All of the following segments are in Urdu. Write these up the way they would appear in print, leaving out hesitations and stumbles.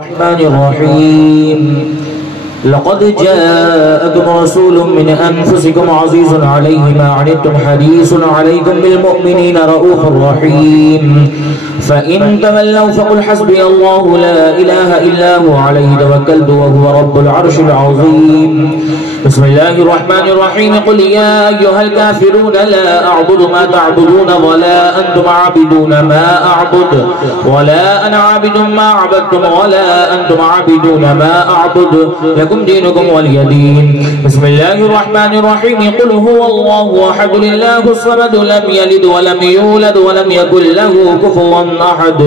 الرحمن الرحيم لقد جاءكم رسول من أنفسكم عزيز عليه ما عنتم حريص عليكم بالمؤمنين رؤوف رحيم فإن تولوا فقل حسبي الله لا إله إلا هو عليه توكلت وهو رب العرش العظيم. بسم الله الرحمن الرحيم. قل يا أيها الكافرون لا أعبد ما تعبدون ولا أنتم عابدون ما أعبد ولا أنا عابد ما عبدتم ولا أنتم عابدون ما أعبد لكم دينكم ولي دين. بسم الله الرحمن الرحيم. قل هو الله أحد الله الصمد لم يلد ولم يولد ولم يكن له كفوا أحد.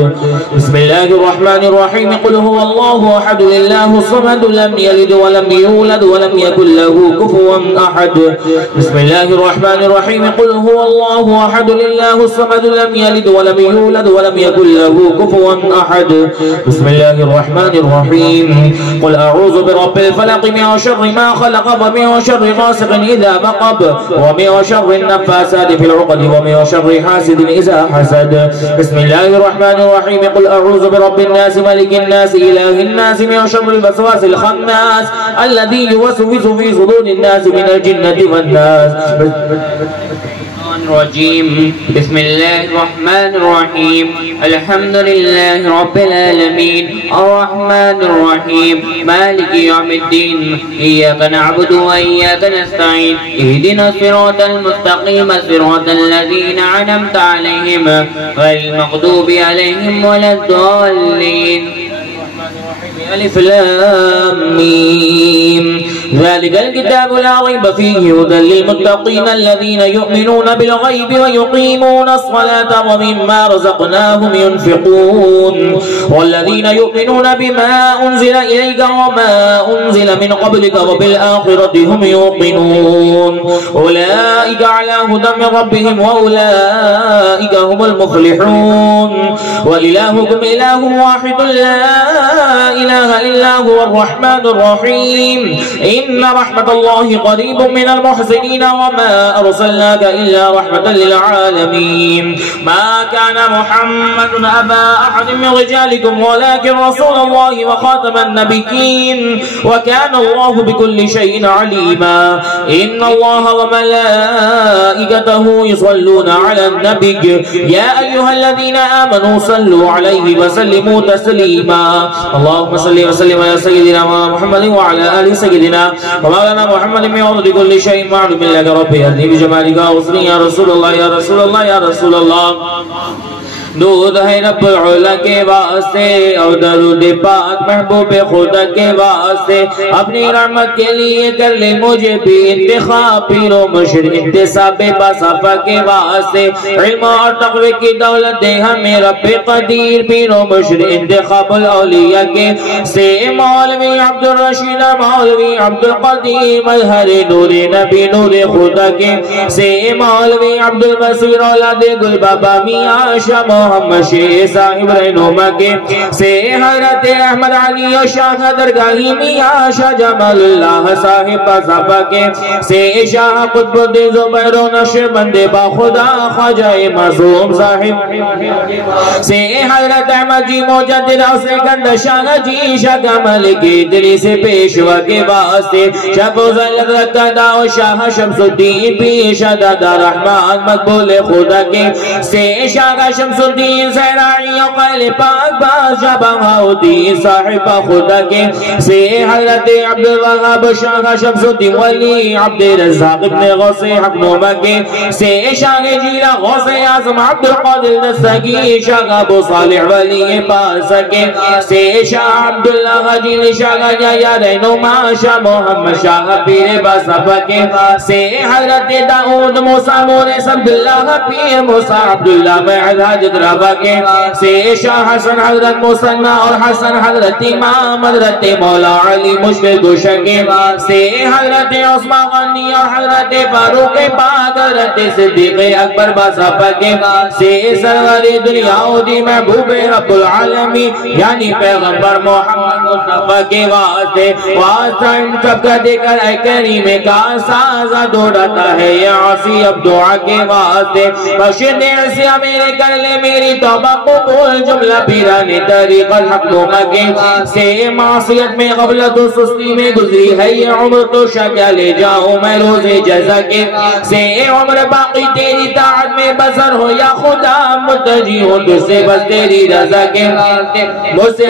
بسم الله الرحمن الرحيم. قل هو الله أحد الله الصمد لم يلد ولم يولد ولم يكن له كفوا أحد. بسم الله الرحمن الرحيم. قل هو الله أحد الله الصمد لم يلد ولم يولد ولم يكن له كفوا أحد. بسم الله الرحمن الرحيم. قل أعوذ برب الفلق من شر ما خلق ومن شر غاسق إذا وقب ومن شر النفاثات في العقد ومن شر حاسد إذا حسد. بسم الله الرحمن الرحيم. قل أعوذ برب الناس ملك الناس إله الناس من شر الوسواس الخناس الذي يوسوس في صدور الناس من الجنة والناس. الرجيم. بسم الله الرحمن الرحيم. الحمد لله رب العالمين الرحمن الرحيم مالك يوم الدين إياك نعبد وإياك نستعين اهدنا الصراط المستقيم صراط الذين أنعمت عليهم غير المغضوب عليهم ولا الضالين. ألف لام ميم. ذلك الكتاب لا ريب فيه هدى للمتقين الذين يؤمنون بالغيب ويقيمون الصلاة ومما رزقناهم ينفقون والذين يؤمنون بما أنزل إليك وما أنزل من قبلك وبالآخرة هم يوقنون أولئك على هدى من ربهم وأولئك هم المفلحون. وإلهكم إله واحد لا إله إلا هو الرحمن الرحيم. إن رحمة الله قريب من المحسنين وما أرسلناك إلا رحمة للعالمين. ما كان محمد أبا أحد من رجالكم ولكن رسول الله وخاتم النبيين وكان الله بكل شيء عليما. إن الله وملائكته يصلون على النبي يا أيها الذين آمنوا صلوا عليه وسلموا تسليما. اللهم صل وسلم على سيدنا محمد وعلى آل سيدنا ومولانا محمد من عرض كل شيء معلوم لك ربي أهدي بجمالك أوصني يا رسول الله يا رسول الله يا رسول الله. دود ہے رب العلا کے واسطے اور درود پاک محبوب خدا کے واسطے اپنی رحمت کے لیے کر لے مجھے بھی انتخاب پیر و مرشد انتصاب باصفا کے واسطے علم اور تقوی کی دولت دے ہمیں رب قدیر پیر و مرشد انتخاب الاولیاء کے سے مولوی عبدالرشید مولوی عبدالقدیر مظہر نور نبی نور خدا کے سے مولوی عبدالبصیر اولاد گل بابا میاں شاہ محمد شیخ صاحب رہنما کے سے حضرت احمد علی و شاہ درگاہی میاں شاہ جمال اللہ صاحب باصفا کے سے شاہ قطب الدین زبیر و نشر بندے با خدا خواجہ معصوم صاحب سے حضرت احمد جی مجدد عصر کند شاہ جی شاہ کمال کے دلی سے پیشوا کے واسطے شاہ فضل رکھتا و شاہ شمس الدین پی شاہ دادا رحمان مقبول خدا کے سے شاہ شمس الدین سہرائی و قیل پاک بادشاہ بہاؤدین صاحب خدا کے سے حضرت عبدالوہاب شاہ شمس الدین ولی عبدالرزاق ابن غوث حق نومہ کے سے شاہ جیلہ غوث اعظم عبدالقادر دستگی شاہ ابو صالح ولی پارسا کے سے شاہ عبداللہ غجیل شاہ یا رہنما شاہ محمد شاہ پیر باصفا کے سے حضرت داؤد موسیٰ مونس عبداللہ پیر موسیٰ عبداللہ معد حاجت رابع کے سے شاہ حسن حضرت مسنہ اور حسن حضرت امام حضرت مولا علی مشکل گوشہ کے سے حضرت عثمان غنی اور حضرت فاروق پاک حضرت صدیق اکبر باصفا کے سے سرور دنیا دی محبوب رب العالمین یعنی پیغمبر محمد مصطفیٰ کے واسطے واسطہ ان سب کا دے کر اے کریم کا سازہ دوڑتا ہے یا عصی اب دعا کے واسطے بخش دے سے میرے کر لے میری توبہ قبول جملہ پیرانے طریق الحق لوگا کے سے معصیت میں غفلت و سستی میں گزری ہے یہ عمر تو شکا لے جاؤں میں روز جزا کے سے عمر باقی تیری طاعت میں بسر ہو یا خدا متجی ہوں تجھ سے بس تیری رضا کے مجھ سے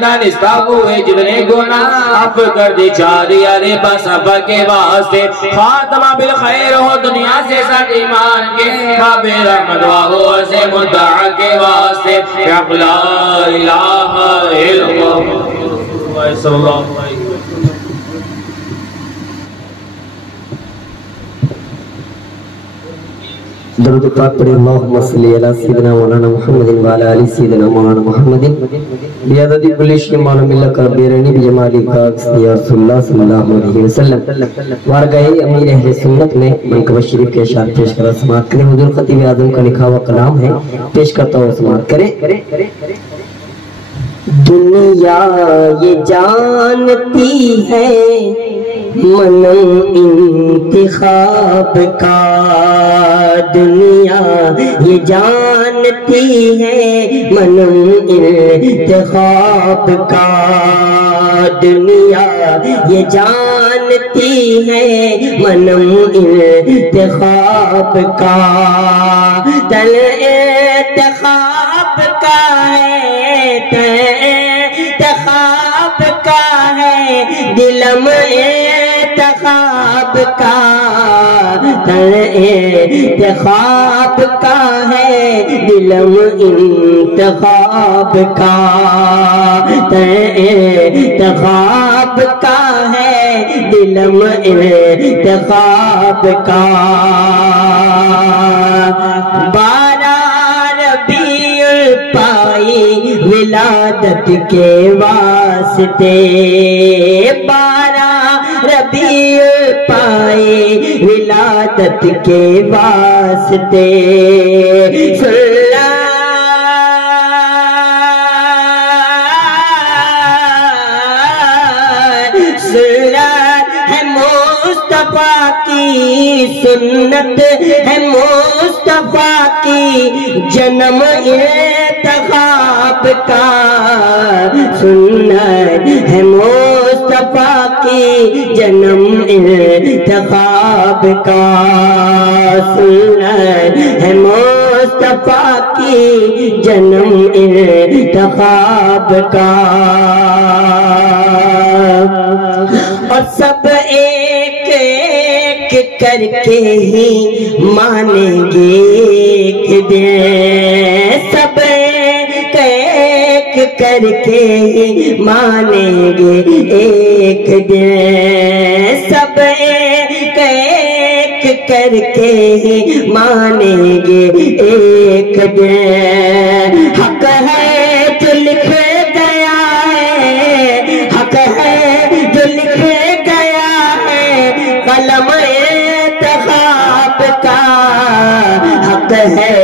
دانستہ ہوئے جتنے گناہ عفو کر دے چاری ارے بس افا کے واسطے خاتمہ بالخیر ہو دنیا سے ساتھ ایمان کے باب رحمت واہو سے مدعا کے واسطے لا الہ الا اللہ صلی اللہ علیہ وسلم. درود پاک پڑھیں. اللہم صلی علی سیدنا مولانا محمد وعلی آل سیدنا مولانا محمد بیعدد کل شیء معلوم لک رب ارنی بجمالک یا رسول اللہ صلی اللہ علیہ وسلم. وارگاہ امیر اہل سنت میں منقبہ شریف کے اشعار پیش کر سماعت کریں. حضور خطیب اعظم کا لکھا ہوا کلام ہے, پیش کرتا ہوں, سماعت کریں. دنیا یہ جانتی ہے منم انتخاب کا, دنیا یہ جانتی ہے منم انتخاب کا, دنیا یہ جانتی ہے منم انتخاب کا, تل انتخاب کا ہے, انتخاب کا ہے, دلم انتخاب کا, تن انتخاب کا ہے, دلم انتخاب کا, تن انتخاب کا ہے, دلم انتخاب کا. بارہ ربیع پائی ولادت کے واسطے, بارہ ربیع پائی ولادت کے واسطے, ہے مصطفیٰ کی سنت, ہے مصطفیٰ کی جنم انتخاب کا, سنت ہے مصطفیٰ کی جنم انتخاب کا, سنت ہے مصطفیٰ کی جنم انتخاب کا. اور سب ایک ایک کر کے ہی مانیں گے ایک دن, سب ایک ایک کر کے ہی مانیں گے ایک دن, سب ایک ایک کر کے ہی مانیں گے ایک دن. حق ہے جو لکھ گیا ہے, حق ہے جو لکھ گیا ہے, قلم انتخاب کا, حق ہے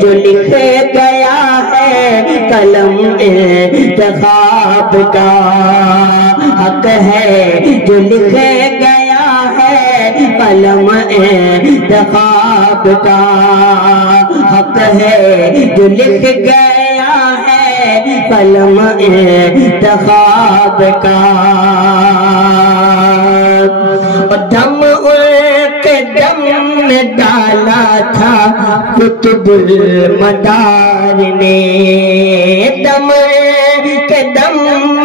جو لکھ گیا ہے, قلم انتخاب کا, حق ہے جو لکھ گیا ہے, قلم انتخاب کا, حق ہے جو لکھ گیا ہے, قلم انتخاب کا. دم ان کے دم میں ڈالا تھا قطب المدار نے, دم کے دم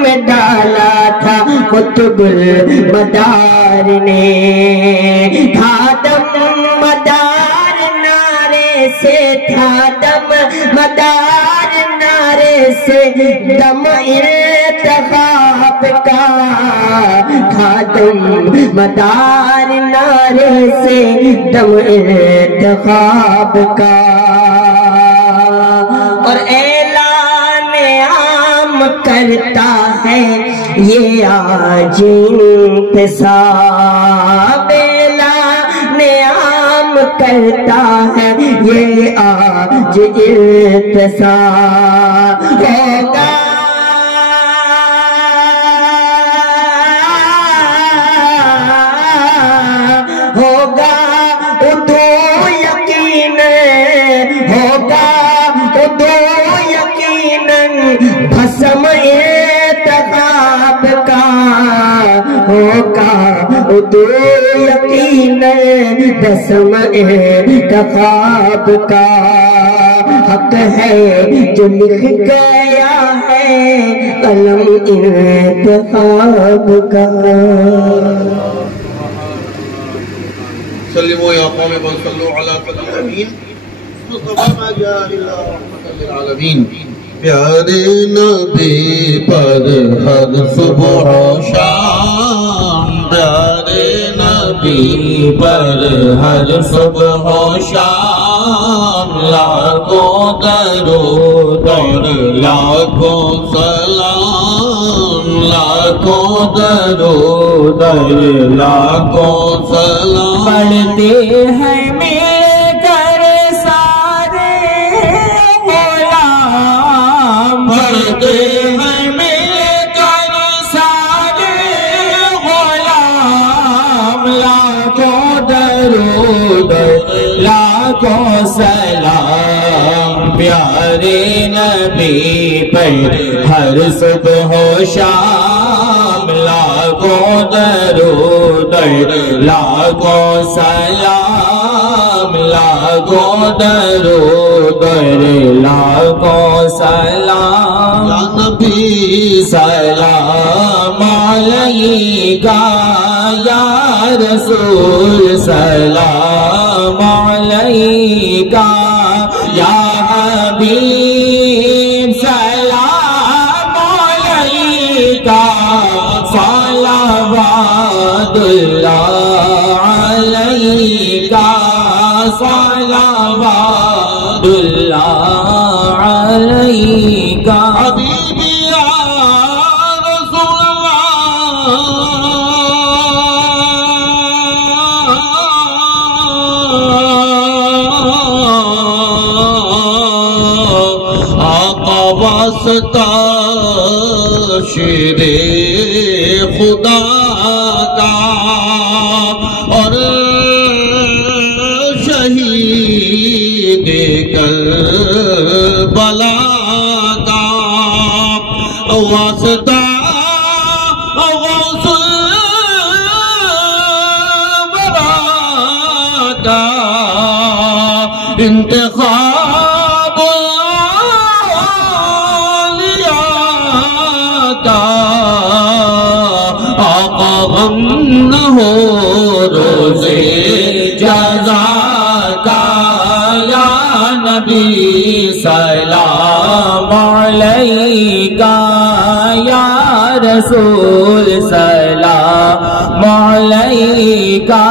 میں ڈالا تھا قطب المدار نے, تھا دم مدار نعرے سے, تھا دم مدار نعرے سے, دم انتخاب کا, تھا دم مدار نعرے سے, دم انتخاب کا. اور اعلان عام کرتا ہے یہ آج انتصاب, اعلان عام کرتا ہے یہ آج انتصاب. ہوگا ہوگا تو یقین, ہوگا تو یقیناً رسم انتخاب کا حق ہے جو لکھ گیا ہے قلم انتخاب کا. سلموا یا قوم من صلوا علی قدر الامین مصطفی ما جاء الا رحمۃ للعالمین. پیارے نبی پر ہر صبح و شام، پیارے نبی پر ہر صبح و شام، لاکھوں درود اور لاکھوں سلام، لاکھوں درود اور لاکھوں سلام. پڑھتے ہیں مل کر سارے غلام، پڑھتے ہیں مل کر سارے غلام، لاکھوں درود لاکھوں سلام. پیارے نبی پر ہر صبح و شام، لاکھوں درود لاکھوں سلام، لاکھوں درود لاکھوں سلام. یا نبی سلام علیکہ یا رسول، سلام علیکہ یا حبیب، سلام علیکہ صلوات اللہ علیکہ، صلوات اللہ علیکہ. حبیبی یا رسول اللہ، آقا واسطہ شیر خدا کا اور شہید کربلا کا، واسطہ غوث الورا کا، انتخاب اولیاء کا. آقا غم نہ ہو روزے جزا کا، یا نبی سلام علیکہ یا رسول، سلام علیکہ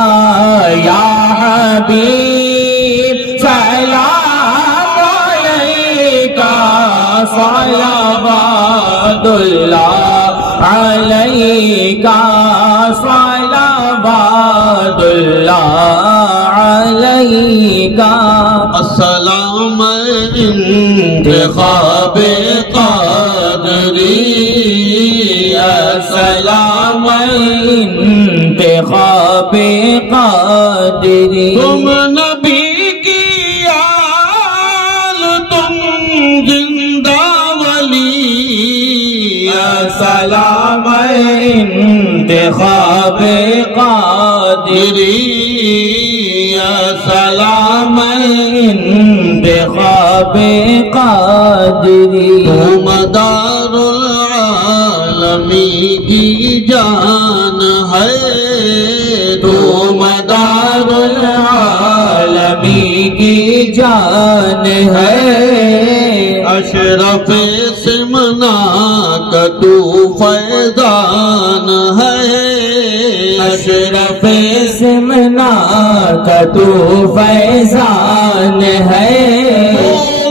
یا حبیب، سلام علیکہ صلوات اللہ علیکہ، صلوات اللہ علیکہ. السلام انتخاب قادری، السلام انتخاب قادری. تم نبی کی آل، تم زندہ ولی. السلام انتخاب قادری، السلام انتخاب قادری. تم دار العالمی کی جان ہے، تم دار العالمی کی جان ہے. اشرف سمنا کا تو فیضان ہے، اشرف سمنا کا تو فیضان ہے.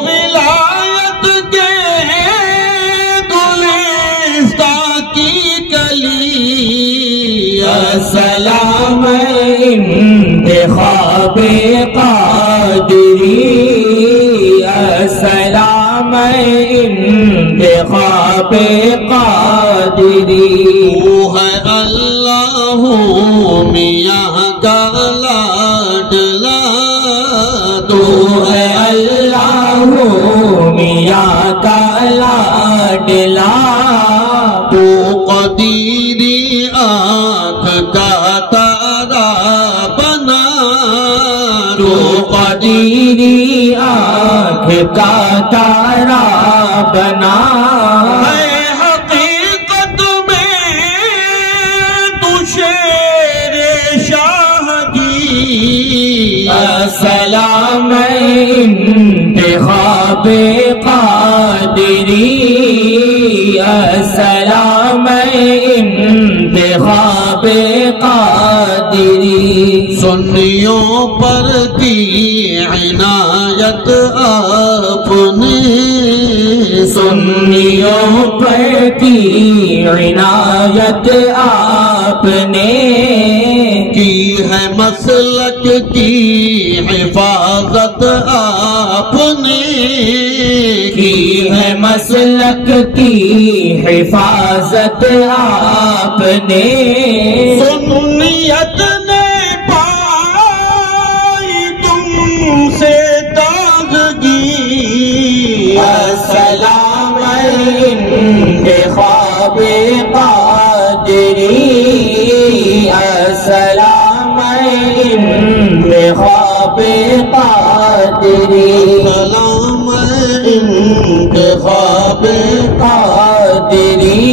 ولایت کے گلستاں کی کلی، السلام انتخاب قادری، السلام انتخاب قادری. تو ہے اللہ میاں کا لاڈلا، تو ہے اللہ میاں کا لاڈلا. تو قدیری آنکھ کا میری آنکھ کا تارا بنا اے حقیقت میں تو شیر شاہ جی السلام انتخاب قادری السلام انتخاب قادری سنیوں پر کی عنایت آپ نے سنیوں پر کی عنایت آپ نے کی ہے مسلک کی حفاظت آپ نے کی ہے مسلک کی حفاظت آپ نے سنیت نے پائی تم سے تازگی السلام انتخاب قادری السلام انتخاب قادری سلام انتخاب قادری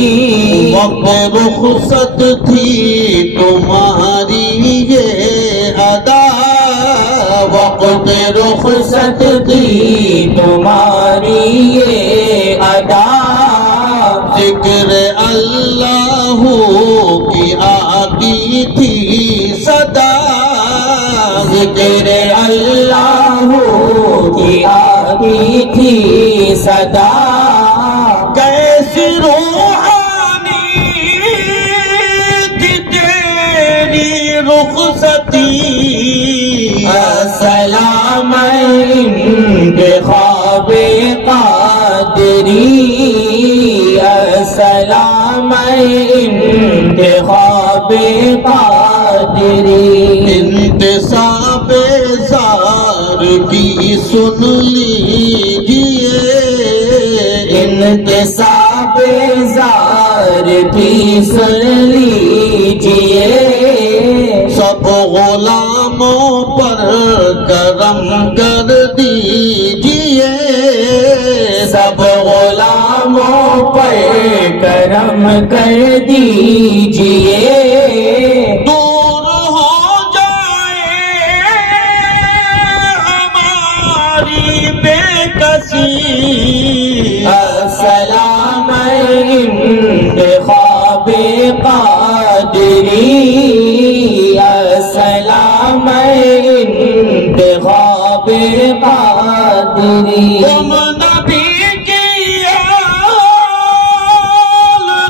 وقت رخصت تھی تمہاری یہ ادا وقت رخصت تھی تمہاری یہ ادا ذکر اللہ کی آتی تھی صدا ذکر اللہ کی آتی تھی صدا کیسی روحانی تھی تیری رخصتی السلام انتخاب قادری السلام انتخاب قادری انتصاب زار کی سن لیجئے انتصاب زار کی سن لیجئے سب غلاموں پر کرم کر دیجئے سب غلاموں پر کرم کر دیجئے دور ہو جائے ہماری بے کسی السلام انتخاب قادری السلام انتخاب قادری تم نبی کی آل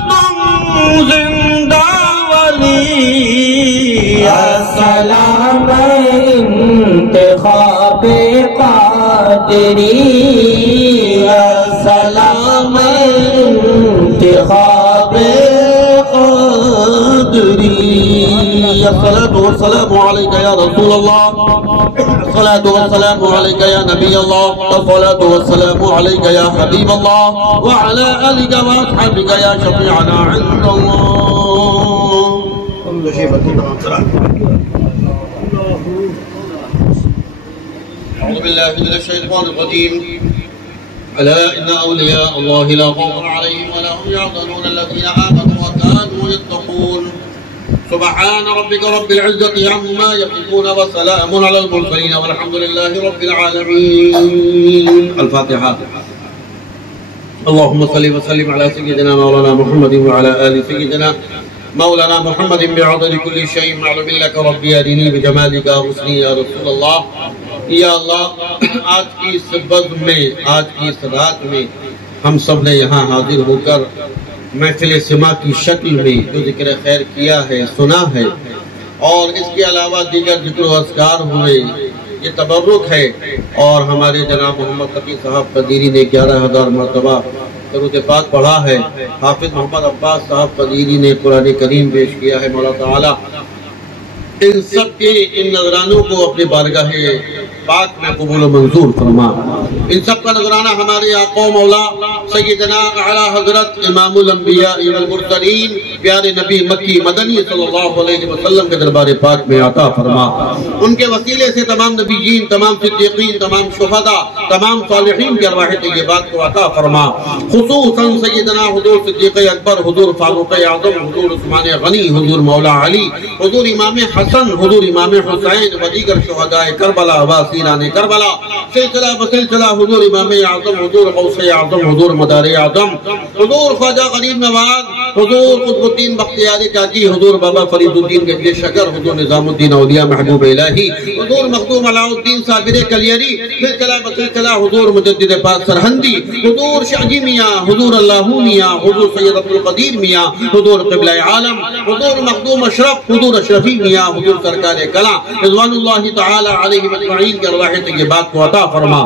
تم زندہ ولی السلام انتخاب قادری السلام انتخاب قادری الصلاة والسلام عليك يا رسول الله الصلاة والسلام عليك يا نبي الله الصلاة والسلام عليك يا حبيب الله وعلى آلك وأصحابك يا شفيعنا عند الله أعوذ بالله من الشيطان الرجيم ألا إن أولياء الله لا خوف عليهم ولا هم يحزنون الذين آمنوا وكانوا يتقون سبحان ربك رب العزة عما يصفون وسلام على المرسلين والحمد لله رب العالمين. الفاتحة. اللهم صل وسلم على سيدنا مولانا محمد وعلى آل سيدنا مولانا محمد بعدد كل شيء معلوم لك ربي أرني بجمالك حسني يا رسول الله. یا اللہ آج کی اس بزم میں آج کی اس رات میں ہم سب نے یہاں حاضر ہو کر محفل سما کی شکل میں جو ذکر خیر کیا ہے سنا ہے اور اس کے علاوہ دیگر ذکر و اذکار ہوئے یہ تبرک ہے اور ہمارے جناب محمد تقی صاحب قدیری نے 11,000 مرتبہ درود پاک پڑھا ہے. حافظ محمد عباس صاحب قدیری نے قرآن کریم پیش کیا ہے. مولا تعالی ان سب کے ان نذرانوں کو اپنے بارگاہ پاک میں قبول و منظور فرما۔ ان سب کا نذرانہ ہمارے آقا و مولا سیدنا اعلیٰ حضرت امام الانبیاء والمرسلین پیارے نبی مکی مدنی صلی اللہ علیہ وسلم کے دربار پاک میں عطا فرما۔ ان کے وسیلے سے تمام نبیین، تمام صدیقین، تمام شہداء، تمام صالحین کے ارواح طیبات کو عطا فرما۔ خصوصاً سیدنا حضور صدیق اکبر، حضور فاروق اعظم، حضور عثمان غنی، حضور مولا علی، حضور امام حسن، حضور امام حسین و دیگر شہداء کربلا و اسیران کربلا، سلسلہ بسلسلہ حضور امام اعظم، حضور غوث اعظم، حضور مدار اعظم، حضور خواجہ غریب نواز، حضور قطب الدین بختیار کاکی، حضور بابا فرید الدین گنج شکر، حضور نظام الدین اولیاء محبوب الہی، حضور مخدوم علاء الدین صابر کلیری، سلسلہ بسلسلہ حضور مجدد پاک سرہندی، حضور شاہجی میاں، حضور اللہ میاں، حضور سید عبدالقدیر میاں، حضور قبلہ عالم، حضور مخدوم اشرف، حضور اشرفی میاں، حضور سرکار کلاں رضوان اللہ تعالی علیہ مجمعین کے ارواح طیبات کو عطا فرما۔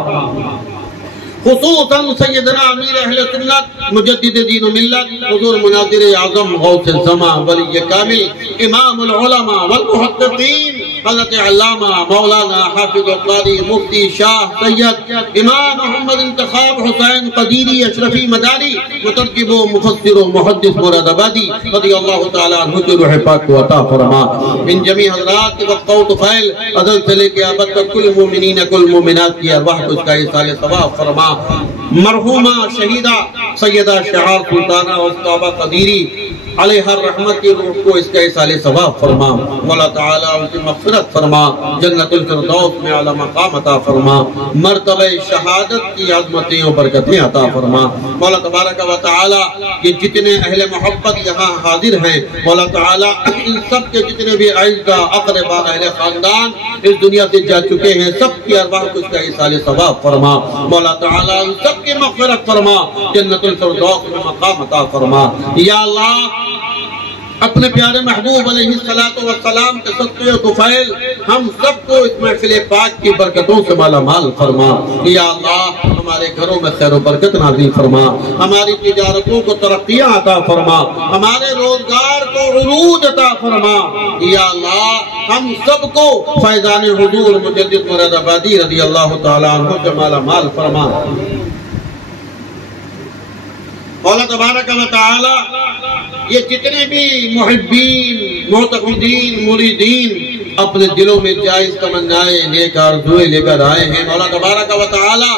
خصوصاً سیدنا امیر اہل سنت مجدد دین و ملت حضور مناظر اعظم غوث الزمان ولی کامل امام العلماء والمحققین حضرت علامہ مولانا حافظ القاری مفتی شاہ سید امام محمد انتخاب حسین قدیری اشرفی مداری مترجم و مفسر و محدث مراد آبادی رضی اللہ تعالیٰ عنہ کی روح پاک کو عطا فرما۔ ان جمیع حضرات کے وقت و طفیل ازل سے لے کے ابد تک کل مومنین کل مومنات کی ارواح کو اس کا ایصال ثواب فرما۔ مرحومہ شہیدہ سیدہ شہاب سلطانہ وسطابہ قدیری علیہ الرحمت کی روح کو اس کا ایصال ثواب فرما۔ مولا تعالیٰ ان کی مغفرت فرما، جنت الفردوس میں اعلیٰ مقام عطا فرما، مرتبہ شہادت کی عظمتیں و برکتیں عطا فرما۔ مولا تبارک و تعالیٰ یہ جتنے اہل محبت یہاں حاضر ہیں، مولا تعالیٰ ان سب کے جتنے بھی اعزا اقربا اہل خاندان اس دنیا سے جا چکے ہیں، سب کی ارواح کو اس کا ایصال ثواب فرما۔ مولا تعالیٰ ان سب کی مغفرت فرما، جنت الفردوس میں مقام عطا فرما۔ یا اللہ اپنے پیارے محبوب علیہ السلام کے صدقے و طفیل ہم سب کو اس محفل پاک کی برکتوں سے مالا مال فرما۔ یا اللہ ہمارے گھروں میں خیر و برکت نازل فرما، ہماری تجارتوں کو ترقیاں عطا فرما، ہمارے روزگار کو عروج عطا فرما۔ یا اللہ ہم سب کو فیضان حضور مجدد مراد آبادی رضی اللہ تعالیٰ عنہ سے مالا مال فرما۔ مولا تبارک و تعالی یہ جتنے بھی محبین، معتقدین، مریدین اپنے دلوں میں جائز تمنائیں نیک آرزوئیں لے کر آئے ہیں، مولا تبارک و تعالی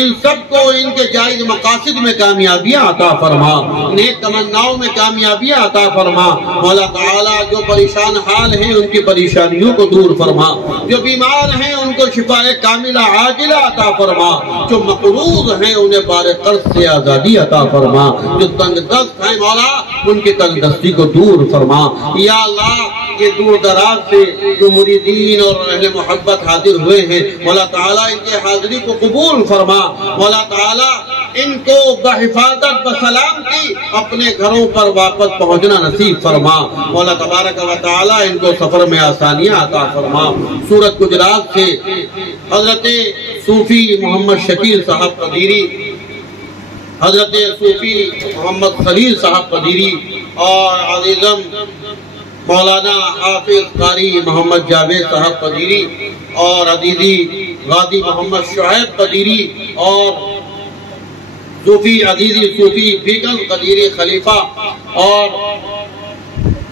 ان سب کو ان کے جائز مقاصد میں کامیابیاں عطا فرما، نیک تمناؤں میں کامیابیاں عطا فرما۔ مولا تعالی جو پریشان حال ہیں ان کی پریشانیوں کو دور فرما، جو بیمار ہیں ان کو شفاء کاملہ عاجلہ عطا فرما، جو مقروض ہیں انہیں بار قرض سے آزادی عطا فرما، جو تنگ دست ہیں مولا ان کی تنگ دستی کو دور فرما۔ یا اللہ یہ دور دراز سے جو مریدین اور اہل محبت حاضر ہوئے ہیں، مولا تعالیٰ ان کے حاضری کو قبول فرما، مولا تعالیٰ ان کو بحفاظت بسلامتی اپنے گھروں پر واپس پہنچنا نصیب فرما۔ مولا تبارک و تعالیٰ ان کو سفر میں آسانیاں عطا فرما۔ سورت گجرات سے حضرت صوفی محمد شکیل صاحب قدیری، حضرت صوفی محمد خلیل صاحب قدیری اور عزیزم مولانا حافظ قاری محمد جاوید صاحب قدیری اور عزیزی غازی محمد شعیب قدیری اور صوفی عزیزی صوفی بیگم قدیری خلیفہ اور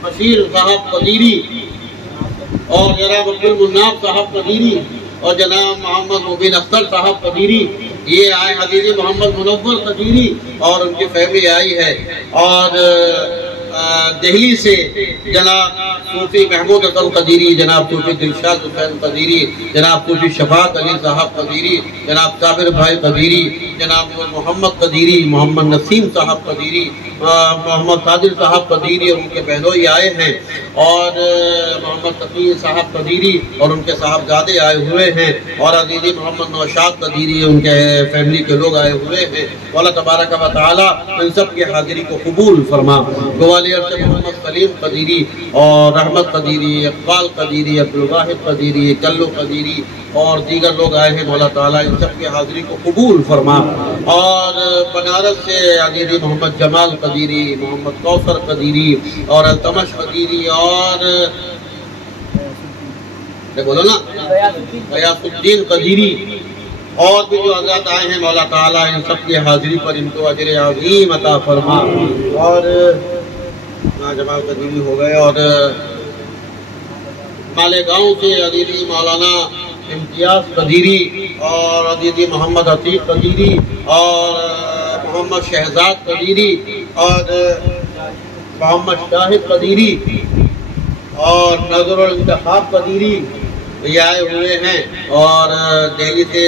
بشیر صاحب قدیری اور جناب عبدالمناف صاحب قدیری اور جناب محمد مبین اختر صاحب قدیری یہ آئے، عزیزی محمد منور قدیری اور ان کی فیملی آئی ہے، اور دہلی سے جناب صوفی محمود حسن قدیری، جناب صوفی دلشاد حسین قدیری، جناب صوفی شفاعت علی صاحب قدیری، جناب صابر بھائی قدیری، جناب محمد قدیری، محمد نسیم صاحب قدیری، محمد صادر صاحب قدیری اور ان کے بہنوئی آئے ہیں، اور محمد تقی صاحب قدیری اور ان کے صاحبزادے آئے ہوئے ہیں، اور عزیزی محمد نوشاد قدیری ان کے فیملی کے لوگ آئے ہوئے ہیں۔ اللہ تبارک و تعالی ان سب کی حاضری کو قبول فرما۔ گوالیر سے محمد سلیم قدیری اور رحمت قدیری، اقبال قدیری، عبدالواحد قدیری، کلو قدیری اور دیگر لوگ آئے ہیں، مولا تعالیٰ ان سب کی حاضری کو قبول فرما۔ اور بنارس سے عزیزی محمد جمال قدیری، محمد کوثر قدیری اور التمش قدیری اور بولو نا غیاث الدین قدیری، اور بھی جو حضرات آئے ہیں مولا تعالیٰ ان سب کی حاضری پر ان کو اجر عظیم عطا فرما۔ اور جمال قدیری ہو گئے، اور مالیگاؤں سے عزیزی مولانا امتیاز قدیری اور عزیزی محمد عتیق قدیری اور محمد شہزاد قدیری اور محمد شاہد قدیری اور نظر الانتخاب قدیری یہ آئے ہوئے ہیں، اور دہلی سے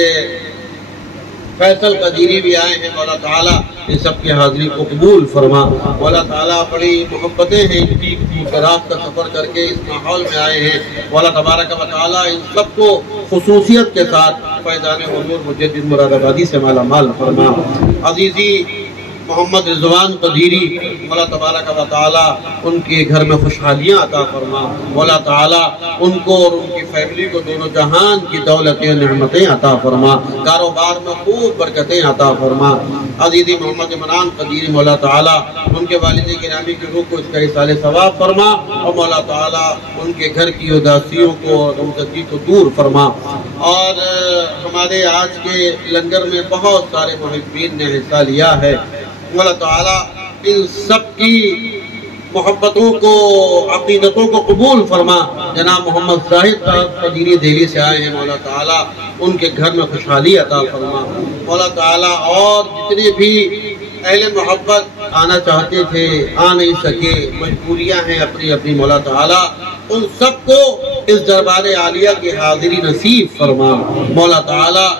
فیصل قدیری بھی آئے ہیں۔ مولا تعالیٰ ان سب کی حاضری کو قبول فرما۔ مولا تعالیٰ بڑی محبتیں ہیں ان کی، رات کا سفر کر کے اس ماحول میں آئے ہیں۔ مولا تبارک و تعالیٰ ان سب کو خصوصیت کے ساتھ فیضان حضور مجدد مراد آبادی سے مالا مال فرما۔ عزیزی محمد رضوان قدیری، مولا تبارک و تعالیٰ ان کے گھر میں خوشحالیاں عطا فرما۔ مولا تعالیٰ ان کو اور ان کی فیملی کو دونوں جہان کی دولتیں نعمتیں عطا فرما، کاروبار میں خوب برکتیں عطا فرما۔ عزیزی محمد عمران قدیری، مولا تعالیٰ ان کے والد گرامی کی روح کو اس کا ایصال ثواب فرما، اور مولا تعالیٰ ان کے گھر کی اداسیوں کو اور غمزدگی کو دور فرما۔ اور ہمارے آج کے لنگر میں بہت سارے محبین نے حصہ لیا ہے، مولا تعالیٰ ان سب کی محبتوں کو، عقیدتوں کو قبول فرما۔ جناب محمد زاہد قدیری دہلی سے آئے ہیں، مولا تعالیٰ ان کے گھر میں خوشحالی عطا فرما۔ مولا تعالیٰ اور جتنے بھی اہل محبت آنا چاہتے تھے آ نہیں سکے، مجبوریاں ہیں اپنی اپنی، مولا تعالیٰ ان سب کو اس دربار عالیہ کی حاضری نصیب فرما۔ مولا تعالیٰ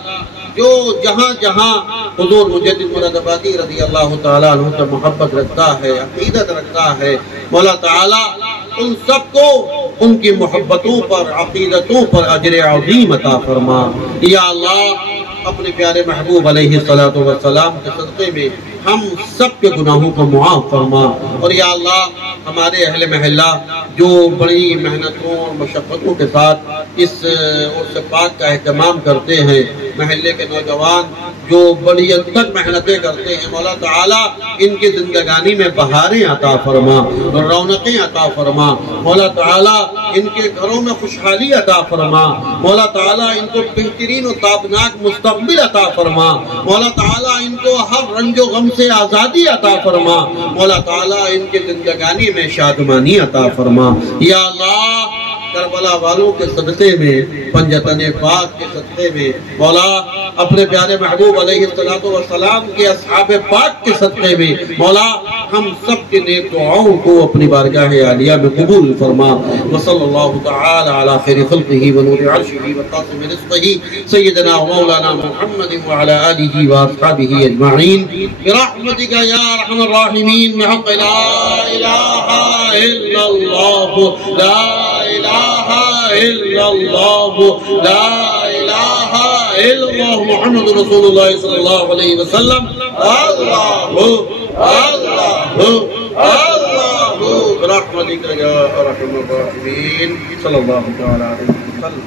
جو جہاں جہاں حضور مجدد مراد آبادی رضی اللہ تعالیٰ عنہ سے محبت رکھتا ہے، عقیدت رکھتا ہے، مولا تعالیٰ ان سب کو ان کی محبتوں پر، عقیدتوں پر اجر عظیم عطا فرما۔ یا اللہ اپنے پیارے محبوب علیہ السلام کے صدقے میں ہم سب کے گناہوں کو معاف فرما۔ اور یا اللہ ہمارے اہل محلہ جو بڑی محنتوں اور مشقتوں کے ساتھ اس عرس پاک کا اہتمام کرتے ہیں، محلے کے نوجوان جو بڑی حد تک محنتیں کرتے ہیں، مولا تعالیٰ ان کی زندگانی میں بہاریں عطا فرما، رونقیں عطا فرما۔ مولا تعالیٰ ان کے گھروں میں خوشحالی عطا فرما۔ مولا تعالیٰ ان کو بہترین و تابناک مستقبل عطا فرما۔ مولا تعالیٰ ان کو ہر رنج و غم سے آزادی عطا فرما۔ مولا تعالیٰ ان کی زندگانی میں شادمانی عطا فرما۔ یا اللہ کربلا والوں کے صدقے میں، پنجتن پاک کے صدقے میں، مولا اپنے پیارے محبوب علیہ السلام کے اصحاب پاک کے صدقے میں، مولا ہم سب کے نیک دعاؤں کو اپنی بارگاہ عالیہ میں قبول فرما۔ وصلی اللہ تعالی علی خیر خلقہ ونور عرشہ وقاسم رزقہ سیدنا مولانا محمد وعلی آلہ واصحابہ اجمعین برحمتک یا ارحم الراحمین بحق لا الہ الا اللہ لا الہ الا اللہ لا الہ الا اللہ محمد رسول اللہ صلی اللہ علیہ وسلم۔ اللہ برحمتک یا ارحم الراحمین صلی اللہ علیہ وسلم۔